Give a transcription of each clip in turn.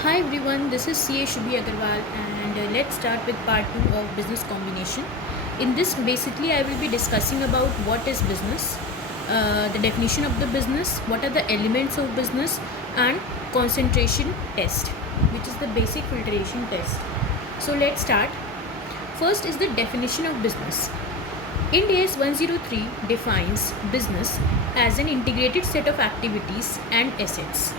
Hi everyone, this is CA Shubhi Agarwal and let's start with part 2 of business combination. In this basically I will be discussing about what is business, the definition of the business, what are the elements of business and concentration test, which is the basic filtration test. So let's start. First is the definition of business. Ind AS 103 defines business as an integrated set of activities and assets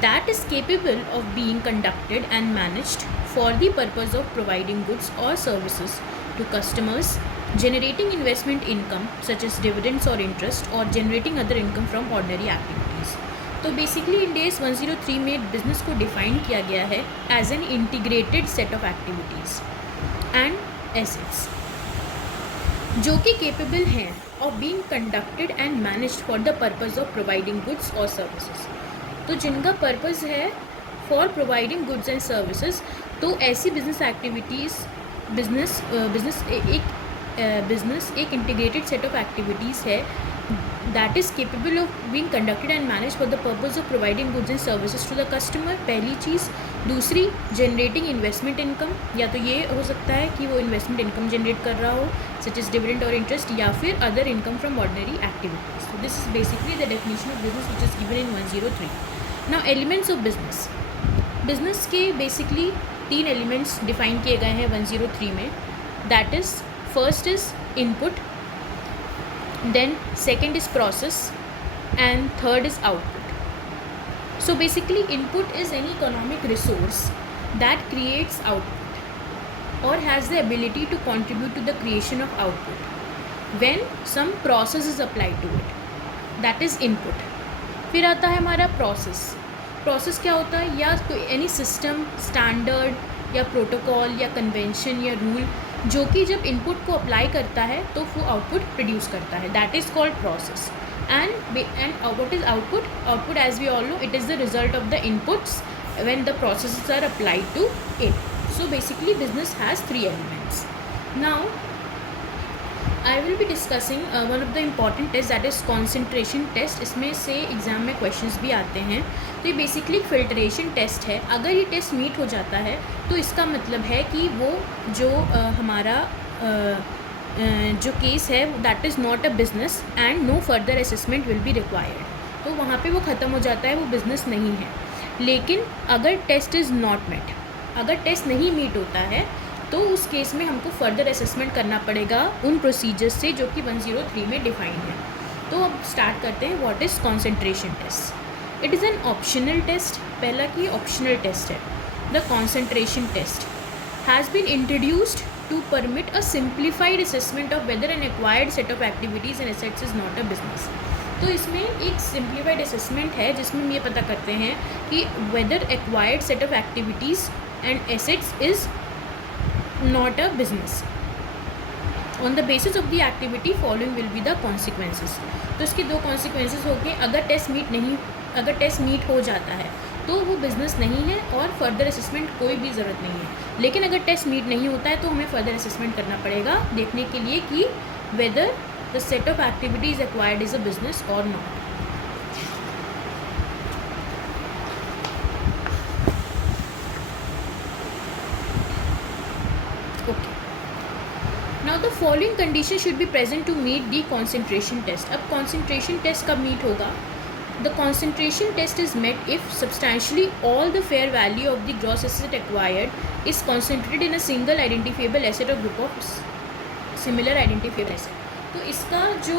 that is capable of being conducted and managed for the purpose of providing goods or services to customers, generating investment income such as dividends or interest, or generating other income from ordinary activities. तो basically Ind AS 103 में business को define किया गया है as an integrated set of activities and assets जो कि capable हैं of being conducted and managed for the purpose of providing goods और सर्विसेज। तो जिनका पर्पस है for providing goods and services, तो ऐसी बिजनेस एक्टिविटीज़ बिजनेस एक इंटीग्रेटेड सेट ऑफ एक्टिविटीज़ है that is capable of being conducted and manage for the purpose of providing goods and services to the customer, पहली चीज़। दूसरी, generating investment income, या तो ये हो सकता है कि वो इन्वेस्टमेंट इनकम जनरेट कर रहा हो सच इज डिविडेंड और इंटरेस्ट, या फिर other income from ordinary activities. तो this is basically the definition of business which is given in 103। Now elements of business. Business के बेसिकली 3 एलिमेंट्स डिफाइन किए गए हैं 103 में, that is first is input, then second is process and third is output. So basically input is any economic resource that creates output or has the ability to contribute to the creation of output when some process is applied to it, that is input. फिर आता है हमारा process. Process क्या होता है? या कोई any system, standard या प्रोटोकॉल या कन्वेंशन या रूल जो कि जब इनपुट को अप्लाई करता है तो वो आउटपुट प्रोड्यूस करता है, that is called process. And what is output? Output as we all know it is the result of the inputs when the processes are applied to it. So basically business has 3 elements. Now I will be discussing one of the important test that is concentration test. इसमें से exam में questions भी आते हैं। तो ये basically filtration test है। अगर ये टेस्ट मीट हो जाता है तो इसका मतलब है कि वो जो हमारा जो केस है that is not a business and no further assessment will be required. तो वहाँ पे वो ख़त्म हो जाता है, वो बिज़नेस नहीं है। लेकिन अगर टेस्ट इज़ नॉट मेट, अगर टेस्ट नहीं मीट होता है तो उस केस में हमको फर्दर असेसमेंट करना पड़ेगा उन प्रोसीजर्स से जो कि 103 में डिफाइन है। तो अब स्टार्ट करते हैं what is concentration test. It is an optional test. पहला कि ऑप्शनल टेस्ट है। The concentration test has been introduced to permit a simplified assessment of whether an acquired set of activities and assets is not a business. तो इसमें एक simplified assessment है जिसमें हम ये पता करते हैं कि whether acquired set of activities and assets is not a business. On the basis of the activity following will be the consequences. तो इसके 2 consequences हो गए। अगर टेस्ट मीट हो जाता है तो वो बिज़नेस नहीं है और फर्दर असेसमेंट कोई भी ज़रूरत नहीं है। लेकिन अगर टेस्ट मीट नहीं होता है तो हमें फर्दर असेसमेंट करना पड़ेगा देखने के लिए कि whether the set of activity is acquired is a business और not. Now the following condition should be present to meet the concentration test. अब कॉन्सेंट्रेशन टेस्ट कब मीट होगा? The concentration test is met if substantially all the fair value of the gross asset acquired is concentrated in a single identifiable asset और group of similar identifiable asset. तो इसका जो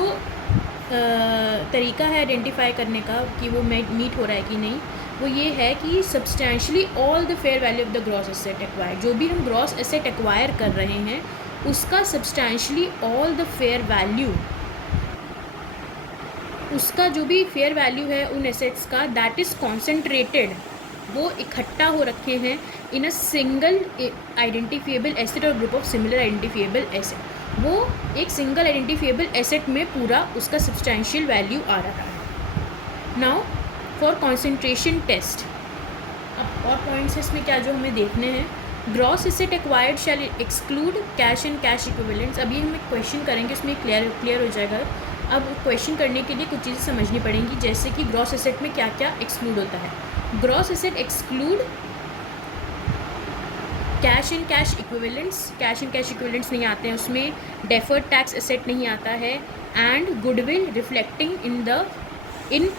तरीका है identify करने का कि वो मीट हो रहा है कि नहीं, वो ये है कि substantially all the fair value of the gross asset acquire, जो भी हम ग्रॉस एसेट एक्वायर कर रहे हैं उसका substantially all the fair value, उसका जो भी फेयर वैल्यू है उन एसेट्स का दैट इज़ कॉन्सेंट्रेटेड, वो इकट्ठा हो रखे हैं इन अ सिंगल आइडेंटिफिएबल एसेट और group of similar identifiable asset. वो एक सिंगल आइडेंटिफिएबल एसेट में पूरा उसका सब्सटैंशियल वैल्यू आ रहा है। नाउ फॉर कॉन्सेंट्रेशन टेस्ट, अब और पॉइंट्स इसमें क्या जो हमें देखने हैं। Gross asset acquired shall exclude cash and cash equivalents. अभी हम एक क्वेश्चन करेंगे उसमें क्लियर हो जाएगा। अब क्वेश्चन करने के लिए कुछ चीज़ें समझनी पड़ेंगी, जैसे कि ग्रॉस एसेट में क्या क्या एक्सक्लूड होता है। Gross asset exclude cash and cash equivalents नहीं आते हैं उसमें, डेफर्ड टैक्स एसेट नहीं आता है, and goodwill reflecting in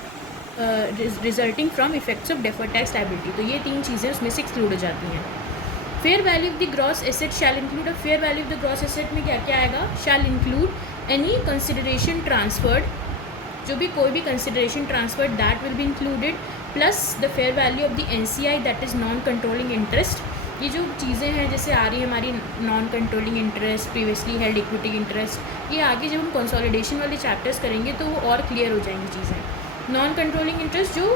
resulting from effects of deferred tax liability. तो ये 3 चीज़ें उसमें से एक्सक्लूड हो जाती हैं। Fair value of the gross asset shall include, fair value of the gross asset में क्या क्या आएगा, shall include any consideration transferred, जो भी कोई भी consideration transferred that will be included, plus the fair value of the NCI that is non controlling interest. ये जो चीज़ें हैं जैसे आ रही है हमारी non controlling interest, previously held equity interest, ये आगे जब हम कंसोलिडेशन वाले चैप्टर्स करेंगे तो वो और क्लियर हो जाएंगी चीज़ें। नॉन कंट्रोलिंग इंटरेस्ट जो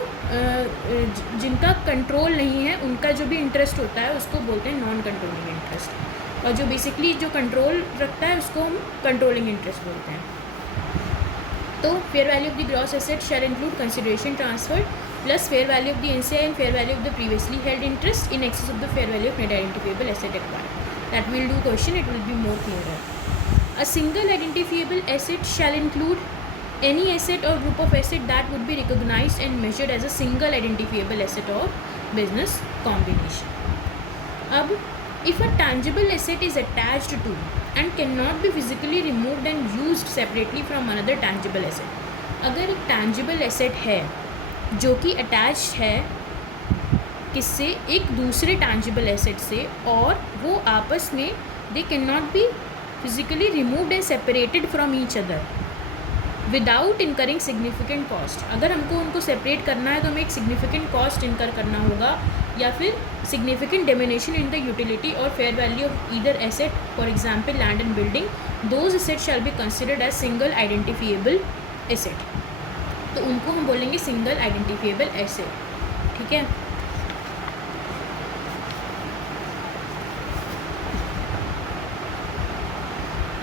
जिनका कंट्रोल नहीं है उनका जो भी इंटरेस्ट होता है उसको बोलते हैं नॉन कंट्रोलिंग इंटरेस्ट, और जो बेसिकली जो कंट्रोल रखता है उसको हम कंट्रोलिंग इंटरेस्ट बोलते हैं। तो fair value of the gross asset shall include consideration transferred plus fair value of the NCI and fair value of the previously held interest in excess of the fair value of net identifiable asset acquired. That will do question, it will be more clearer. A single identifiable asset shall include any asset or group of asset that would be recognized and measured as a single identifiable asset or business combination. अब if a tangible asset is attached to and cannot be physically removed and used separately from another tangible asset, अगर एक tangible asset है जो कि attached है किससे, एक दूसरे टैंजिबल एसेट से, और वो आपस में they can not be physically removed and separated from each other without incurring significant cost. अगर हमको उनको सेपरेट करना है तो हमें एक सिग्निफिकेंट कॉस्ट इनकर करना होगा, या फिर significant diminution in the utility और fair value of either asset, for example land and building, those asset shall be considered as single identifiable asset. तो उनको हम बोलेंगे सिंगल आइडेंटिफिएबल एसेट, ठीक है।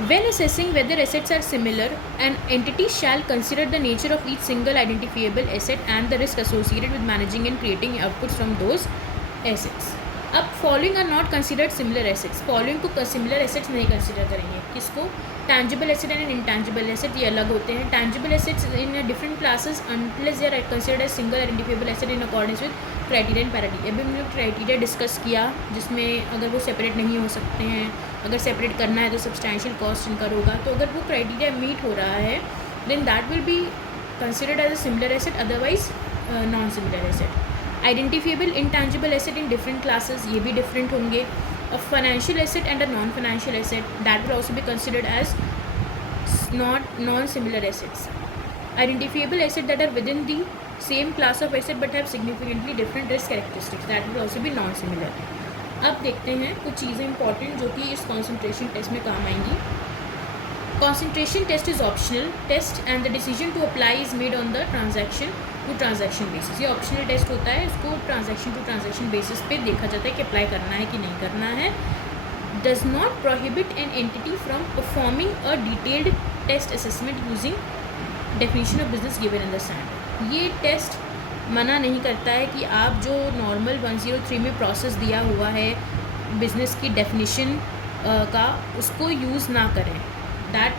When assessing whether assets are similar, an entity shall consider the nature of each single identifiable asset and the risk associated with managing and creating outputs from those assets. अब following are not considered similar assets, following को similar assets नहीं consider करेंगे। किसको, tangible asset and intangible asset, ये अलग होते हैं। Tangible assets in different classes unless they are considered as single identifiable asset in accordance with criteria and पैराडी। अभी हमने क्राइटेरिया डिस्कस किया जिसमें अगर वो सेपरेट नहीं हो सकते हैं, अगर सेपरेट करना है तो सब्सटैंशियल कॉस्ट इनकर होगा, तो अगर वो क्राइटेरिया मीट हो रहा है then that will be considered as a similar asset, otherwise non similar asset. Identifiable intangible asset in different classes, ये भी डिफरेंट होंगे। A financial asset and a non financial asset that will also be considered as non similar assets. Identifiable asset that are within the same class of asset but have significantly different risk characteristics that will also be non similar. अब देखते हैं कुछ चीज़ें important जो कि इस concentration test में काम आएंगी। Concentration test is optional test and the decision to apply is made on the transaction to transaction basis. ये ऑप्शनल टेस्ट होता है, इसको ट्रांजैक्शन टू ट्रांजैक्शन बेसिस पे देखा जाता है कि अप्लाई करना है कि नहीं करना है। Does not prohibit an entity from performing a detailed test assessment using definition of business given in the standard. ये टेस्ट मना नहीं करता है कि आप जो नॉर्मल 103 में प्रोसेस दिया हुआ है बिज़नेस की डेफिनेशन का उसको यूज़ ना करें, that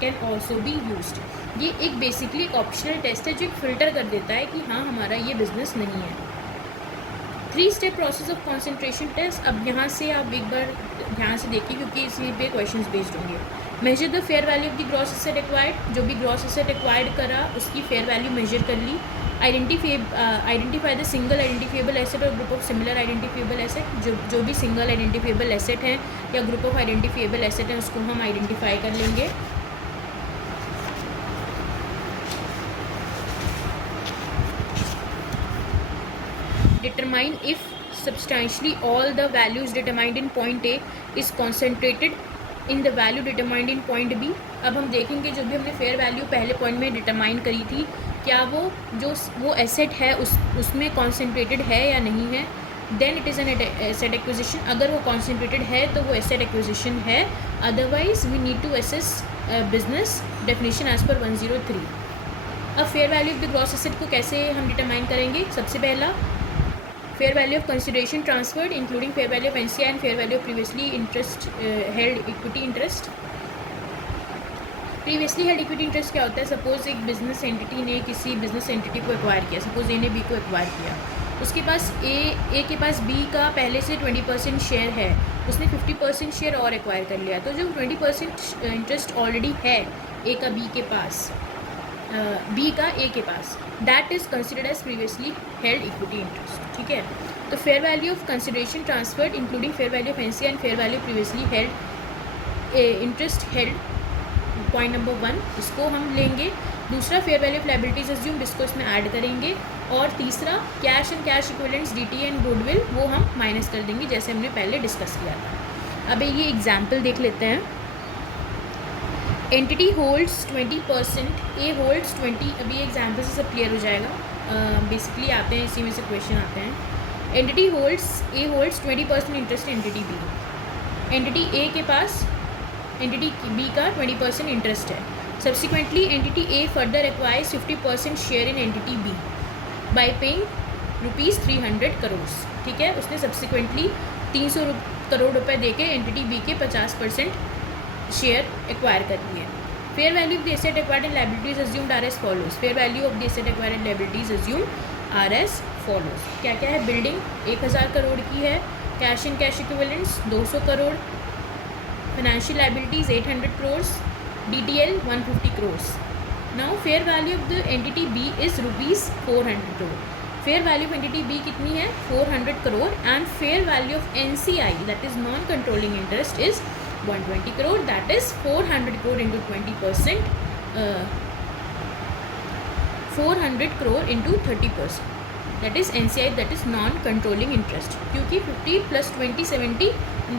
can also be used. ये एक बेसिकली एक ऑप्शनल टेस्ट है जो एक फ़िल्टर कर देता है कि हाँ हमारा ये बिज़नेस नहीं है। 3 step process of concentration test. अब यहाँ से आप एक बार ध्यान से देखिए क्योंकि इसी पे क्वेश्चंस बेस्ड होंगे। Measure the fair value of the gross asset acquired, जो भी ग्रॉस एसेट एक्वायर्ड करा उसकी फेयर वैल्यू मेजर कर ली। Identify the single identifiable asset और group of similar identifiable asset, जो भी सिंगल आइडेंटिफिएबल एसेट हैं या ग्रुप ऑफ आइडेंटिफिएबल एसेट हैं उसको हम आइडेंटिफाई कर लेंगे। Determine if substantially all the values determined in point A is concentrated in the value determined in point B। अब हम देखेंगे जो भी हमने फेयर वैल्यू पहले पॉइंट में डिटरमाइन करी थी क्या वो एसेट है उसमें कॉन्सेंट्रेटेड है या नहीं है। Then it is an asset acquisition, अगर वो कॉन्सेंट्रेटेड है तो वो एसेट एक्विजिशन है, otherwise we need to assess business definition as per 103। अब fair value of the gross asset को कैसे हम डिटरमाइन करेंगे। सबसे पहला fair value of consideration transferred including fair value of NCI and fair value of previously held equity interest। Previously held equity interest क्या होता है। सपोज एक बिजनेस एंटिटी ने किसी बिजनेस एंटिटी को एक्वायर किया, सपोज ए ने बी को एक्वायर किया, उसके पास ए के पास बी का पहले से 20% शेयर है, उसने 50% शेयर और एक्वायर कर लिया, तो जो 20% इंटरेस्ट ऑलरेडी है ए का बी के पास, बी का ए के पास, that is considered as previously held equity interest, ठीक है। तो fair value of consideration transferred including fair value of NCI and fair value previously held interest held, point number 1 इसको हम लेंगे। दूसरा fair value of liabilities assumed, इसको इसमें add करेंगे। और तीसरा cash and cash equivalents DT and goodwill, वो हम माइनस कर देंगे जैसे हमने पहले डिस्कस किया था। अब ये एग्जाम्पल देख लेते हैं। एंटिटी होल्ड्स 20%, ए होल्ड्स 20, अभी एग्जाम्पल से सब क्लियर हो जाएगा। बेसिकली आते हैं इसी में से क्वेश्चन आते हैं। Entity holds, A holds 20% interest entity B, entity A के पास एंटिटी बी का 20% इंटरेस्ट है। Subsequently entity A further acquires 50% share in entity B by paying ₹300 crore, ठीक है। उसने सब्सिक्वेंटली 300 करोड़ रुपए देके एंटिटी बी के 50% शेयर एक्वायर कर लिए। Fair value of the asset acquired and liabilities assumed are as follows. Fair value of the asset acquired and liabilities assumed are as follows. क्या क्या है? बिल्डिंग 1000 करोड़ की है, cash and cash equivalents 200 crore, financial liabilities 800 crore, DTL 150 crore. Now fair value of the entity B is ₹400 crore. Fair value of entity B कितनी है? 400 crore. And fair value of NCI that is non controlling interest is 120 crore, that is 400 crore into 20%, 400 crore into 30%, that is NCI that is non controlling interest, क्योंकि 50 + 20 70,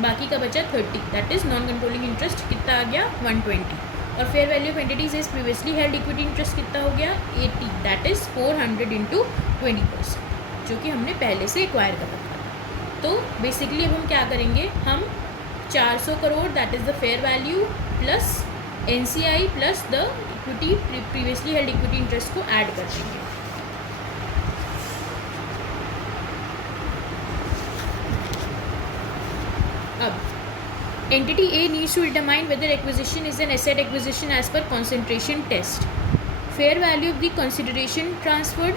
बाकी का बचा 30, that is non controlling interest कितना आ गया? 120। और fair value of entities is previously held equity interest कितना हो गया? 80, दैट इज 400 इंटू 20%, जो कि हमने पहले से एक्वायर कर रखा था। तो बेसिकली अब हम क्या करेंगे, हम 400 crore that is the fair value plus NCI plus the equity previously held equity interest को ऐड कर देंगे। अब entity A needs to determine whether acquisition is an asset acquisition as per concentration test. Fair value of the consideration transferred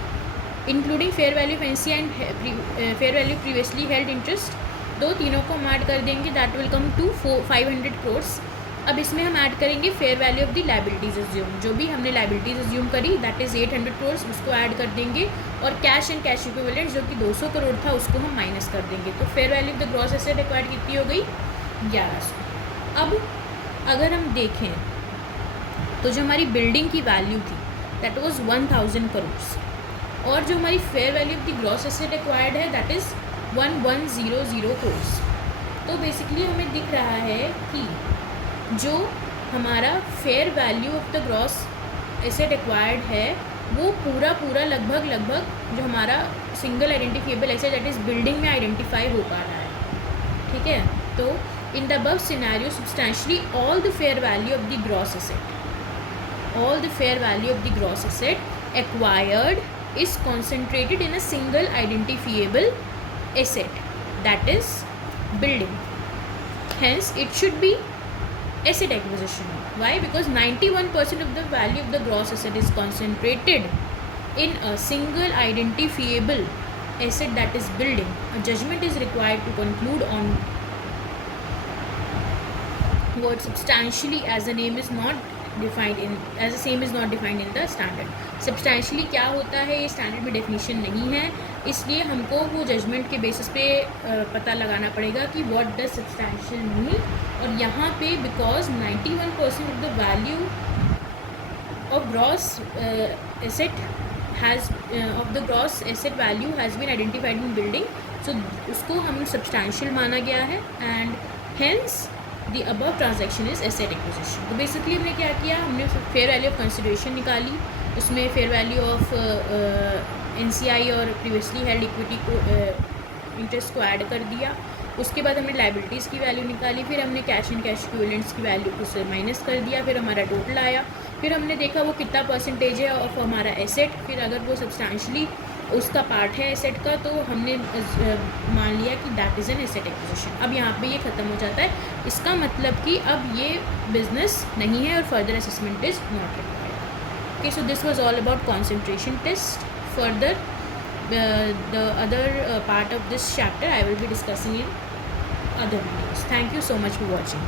including fair value of NCI and fair value previously held interest, दो तीनों को हम add कर देंगे, that will come to 500 crore. अब इसमें हम add करेंगे fair value of the liabilities assume, जो भी हमने लायबिलिटीज अज्यूम करी दैट इज़ 800 करोड़, उसको ऐड कर देंगे। और कैश एंड कैश इक्विवेलेंट जो कि 200 करोड़ था उसको हम माइनस कर देंगे। तो fair value of the gross asset acquired कितनी हो गई? 1100। अब अगर हम देखें तो जो हमारी बिल्डिंग की वैल्यू थी दैट वाज 1000 करोड़, और जो हमारी fair value of the gross asset acquired है दैट इज़ 1100 करोड़। तो बेसिकली हमें दिख रहा है कि जो हमारा fair value of the gross asset acquired है वो पूरा लगभग जो हमारा single identifiable asset that is building में आइडेंटिफाई हो पा रहा है, ठीक है। तो in the above scenario substantially all the fair value of the gross asset acquired is concentrated in a single identifiable asset, that is building. Hence it should be asset acquisition. Why? Because 91% of the value of the gross asset is concentrated in a single identifiable asset, that is building. A judgment is required to conclude on word substantially as the name is not defined in, as the same is not defined in the standard. Substantially क्या होता है ये standard में definition नहीं है, इसलिए हमको वो जजमेंट के बेसिस पे पता लगाना पड़ेगा कि व्हाट डज सब्सटैंशियल मीन। और यहाँ पे because 91% of the value of gross asset value has been identified in building, so उसको हम सब्सटैंशियल माना गया है and hence the above transaction is asset acquisition. तो बेसिकली हमने क्या किया, हमने फेयर वैल्यू ऑफ कंसिडरेशन निकाली, उसमें फेयर वैल्यू ऑफ NCI और प्रीवियसली हेल्ड इक्विटी को इंटरेस्ट को ऐड कर दिया। उसके बाद हमने लायबिलिटीज़ की वैल्यू निकाली, फिर हमने कैश एंड कैश इक्विवेलेंट्स की वैल्यू को से माइनस कर दिया, फिर हमारा टोटल आया, फिर हमने देखा वो कितना परसेंटेज है ऑफ हमारा एसेट, फिर अगर वो सब्सटैंशियली उसका पार्ट है एसेट का तो हमने मान लिया कि that is an asset acquisition. अब यहाँ पे ये ख़त्म हो जाता है, इसका मतलब कि अब ये बिजनेस नहीं है और further assessment is not required. Okay, so this was all about concentration test. Further the other part of this chapter I will be discussing in other videos. Thank you so much for watching.